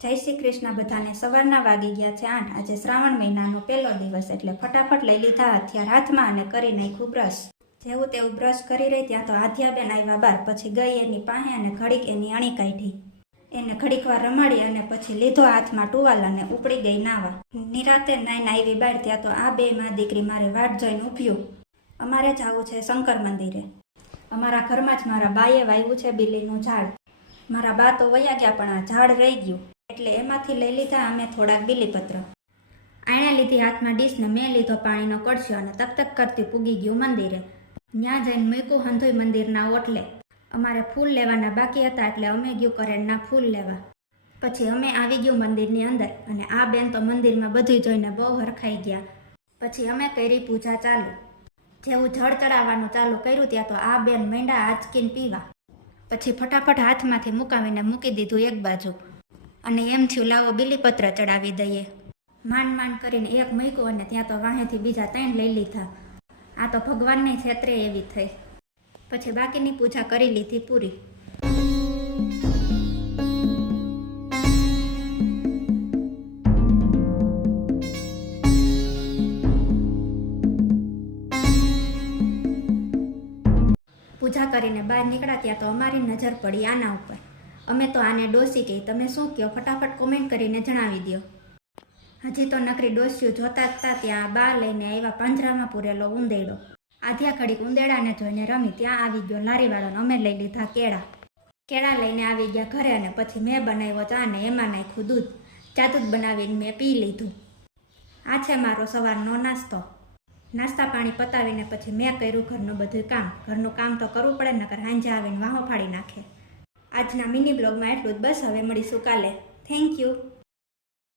જય શ્રી કૃષ્ણ બધાને। સવારના વાગી ગયા છે 8। આજે શ્રાવણ મહિનાનો પહેલો દિવસ એટલે ફટાફટ લઈ લીધા હથિયાર હાથમાં અને કરી નાખ્યું બ્રશ। જેવું તેવું બ્રશ કરી રહી ત્યાં તો આધ્યાબેન આવ્યા બહાર। પછી ગઈ એની પાસે અને ઘડીક એની અણી કાઢી, એને ઘડીક વાર રમાડી અને પછી લીધો હાથમાં ટુવાલ અને ઉપડી ગઈ નાવા। નિરાતે નાઈને આવી બહાર ત્યાં તો આ બે માં દીકરી મારે વાટ જોઈને ઊભ્યું। અમારે જવું છે શંકર મંદિરે। અમારા ઘરમાં જ મારા બાએ વાવ્યું છે બીલીનું ઝાડ। મારા બા તો વયા ગયા પણ આ ઝાડ રહી ગયું એટલે એમાંથી લઈ લીધા અમે થોડાક બીલીપત્ર। આણે લીધી હાથમાં ડીશ ને મેં લીધો પાણીનો કળશો અને તક કરતી પૂગી ગયું મંદિરે। ત્યાં જઈને મૂક્યું હંધોઈ મંદિરના ઓટલે। અમારે ફૂલ લેવાના બાકી હતા એટલે અમે ગયું કરેણના ફૂલ લેવા। પછી અમે આવી ગયું મંદિરની અંદર અને આ બેન તો મંદિરમાં બધું જોઈને બહુ હરખાઈ ગયા। પછી અમે કરી પૂજા ચાલુ। જેવું જળ ચડાવવાનું ચાલુ કર્યું ત્યાં તો આ બેન માંડ્યા આંચકીને પીવા। પછી ફટાફટ હાથમાંથી મુકાવીને મૂકી દીધું એક બાજુ અને એમ થયું લાવો બીલીપત્ર ચડાવી દઈએ। માંડ કરીને એક મૂક્યું અને ત્યાં તો વાહેથી બીજા 3 લઈ લીધા। આ તો ભગવાનની છેતરે એવી થઈ। પછી બાકીની પૂજા કરી લીધી પૂરી। પૂજા કરીને બહાર નીકળ્યા ત્યાં તો અમારી નજર પડી આના ઉપર। અમે તો આને ડોસી કહી, તમે શું કહો ફટાફટ કોમેન્ટ કરીને જણાવી દો। હજી તો નકરી ડોસીઓ જોતા જ હતા ત્યાં બા લઈને આવ્યા પાંજરામાં પૂરેલો ઉંદેડો। આધ્યા ઘડીક ઉંદેડાને જોઈને રમી। ત્યાં આવી ગયો લારીવાળો, અમે લઈ લીધા કેળા લઈને આવી ગયા ઘરે અને પછી મેં બનાવ્યો ચા ને એમાં નાખ્યું દૂધ। ચા દૂધ બનાવીને મેં પી લીધું। આ છે મારો સવારનો નાસ્તો। નાસ્તા પાણી પતાવીને પછી મેં કર્યું ઘરનું બધું કામ। ઘરનું કામ તો કરવું પડે નકર હાંજે આવીને વાહો ફાડી નાખે। આજના મિની બ્લોગમાં એટલું જ, બસ હવે મળીશું કાલે। Thank you.